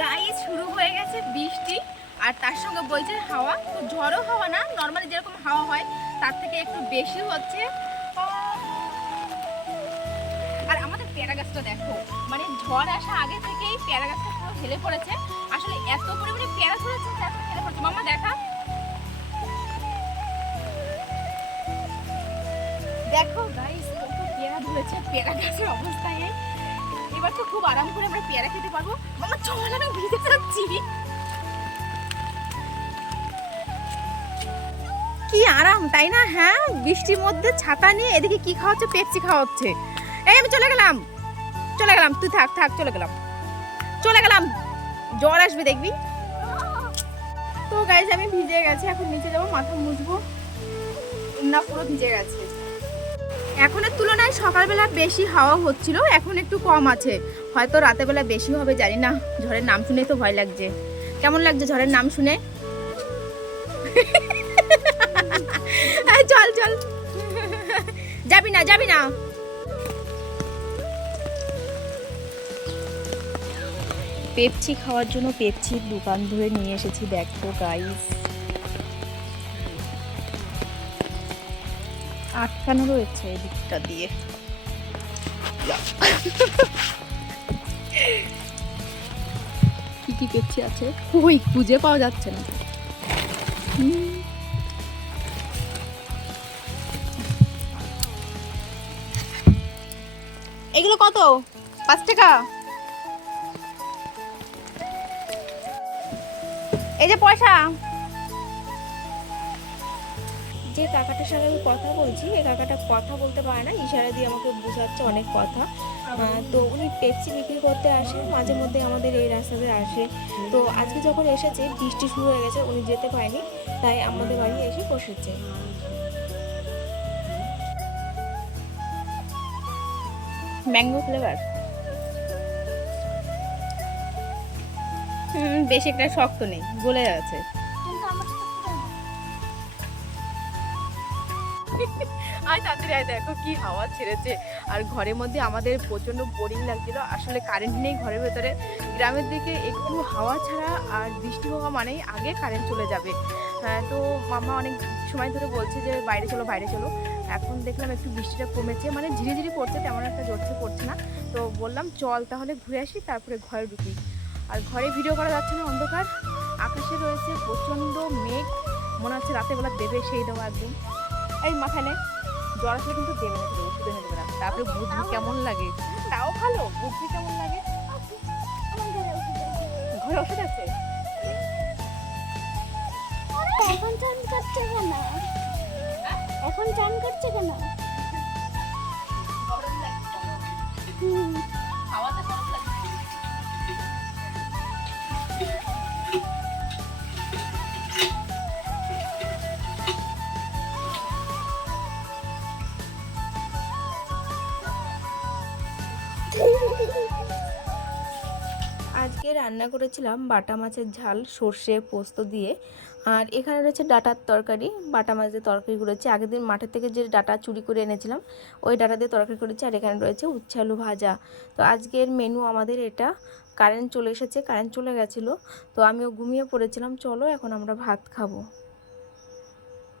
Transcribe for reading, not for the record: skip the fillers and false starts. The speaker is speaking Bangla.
গায়ে শুরু হয়ে গেছে বৃষ্টি আর তার সঙ্গে বইছে হাওয়া। তো ঝড়ো হাওয়া না, নর্মালি যেরকম হাওয়া হয় তার থেকে একটু বেশি হচ্ছে। আর আমাদের পেয়ারা গাছটা দেখো, মানে ঝড় আসা আগে থেকেই পেয়ারা গাছটা পুরো হেলে পড়েছে। আসলে এত পরিমাণে পেয়ারা ধরেছে যে এখন হেলে পড়ছে। মামা দেখা, দেখো গাইস কত পেয়ারা ধরেছে। পেয়ারা গাছের অবস্থায় এবার তো খুব আরাম করে আমরা পেয়ারা খেতে পারবো। মামা চল, আমি ভিজে যাচ্ছি। কি আরাম তাই না? হ্যাঁ, বৃষ্টির মধ্যে ছাতা নিয়ে এদিকে কি খাওয়াচ্ছে, পেপসি খাওয়াচ্ছে। এই আমি চলে গেলাম, চলে গেলাম, তুই থাক থাক, চলে গেলাম, চলে গেলাম, জ্বর আসবে দেখবি। তো গাইস আমি ভিজে গেছি, এখন নিচে যাবো, মাথা মুছবো। না পুরো ভিজে গেছে। এখনের তুলনায় সকালবেলা বেশি হাওয়া হচ্ছিল, এখন একটু কম আছে। হয়তো রাতের বেলা বেশি হবে, জানি না। ঝড়ের নাম শুনে তো ভয় লাগছে। কেমন লাগছে ঝড়ের নাম শুনে? চল চল, যাবি না যাবি না। পেপসি খাওয়ার জন্য পেপসির দোকান ধরে নিয়ে এসেছি। দেখো গাইস, আটকানো রয়েছে এই দিকটা দিয়ে। কি কি পেপসি আছে ওই খুঁজে পাওয়া যাচ্ছে না। এগুলো কত? 5 টাকা। এই যে পয়সা। যে কাকাটার সঙ্গে আমি কথা বলছি, এই কাকাটা কথা বলতে পারে না, ইশারা দিয়ে আমাকে বোঝাচ্ছে অনেক কথা। তো উনি পেপসি বিক্রি করতে আসে, মাঝে মধ্যে আমাদের এই রাস্তাতে আসে। তো আজকে যখন এসেছে বৃষ্টি শুরু হয়ে গেছে, উনি যেতে পারেনি, তাই আমাদের বাড়ি এসে বসেছে। ম্যাঙ্গো ফ্লেভার, বেশি একটা শক্ত নেই, গলে আছে। আর তাড়াতাড়ি আয়, দেখো কি হাওয়া ছেড়েছে। আর ঘরের মধ্যে আমাদের প্রচন্ড বোরিং লাগছিল, আসলে কারেন্ট নেই ঘরের ভেতরে। গ্রামের দিকে একটু হাওয়া ছাড়া আর বৃষ্টি হওয়া মানেই আগে কারেন্ট চলে যাবে। তো মামা অনেক সময় ধরে বলছে যে বাইরে চলো বাইরে চলো। এখন দেখলাম একটু বৃষ্টিটা কমেছে, মানে ঝিরিঝিরি পড়ছে, তেমন একটা জোরসে পড়ছে না। তো বললাম চল তাহলে ঘুরে আসি, তারপরে ঘরে ঢুকি। আর ঘরে ভিডিও করা যাচ্ছে না, অন্ধকার, আকাশে রয়েছে প্রচণ্ড মেঘ, মনে হচ্ছে রাতের বেলা দেবে সেই দেওয়া একদম। এই মাথায় নেই, জ্বর আসলে কিন্তু দেবে না, ওষুধ এনে দেবে না। তারপরে বুঝবি কেমন লাগে, তাও ভালো, বুঝবি কেমন লাগে। ঘরে ওষুধ আছে। এখন চান করছে কেন? এখন চান করছে কেন? আজকে রান্না করেছিলাম বাটা মাছের ঝাল সর্ষে পোস্ত দিয়ে। আর এখানে রয়েছে ডাটার তরকারি, বাটা মাছ দিয়ে তরকারি করেছি। আগের দিন মাঠের থেকে যে ডাটা চুরি করে এনেছিলাম, ওই ডাটা দিয়ে তরকারি করেছি। আর এখানে রয়েছে উচ্ছে আলু ভাজা। তো আজকের মেনু আমাদের এটা। কারেন্ট চলে এসেছে, কারেন্ট চলে গেছিলো, তো আমিও ঘুমিয়ে পড়েছিলাম। চলো এখন আমরা ভাত খাবো।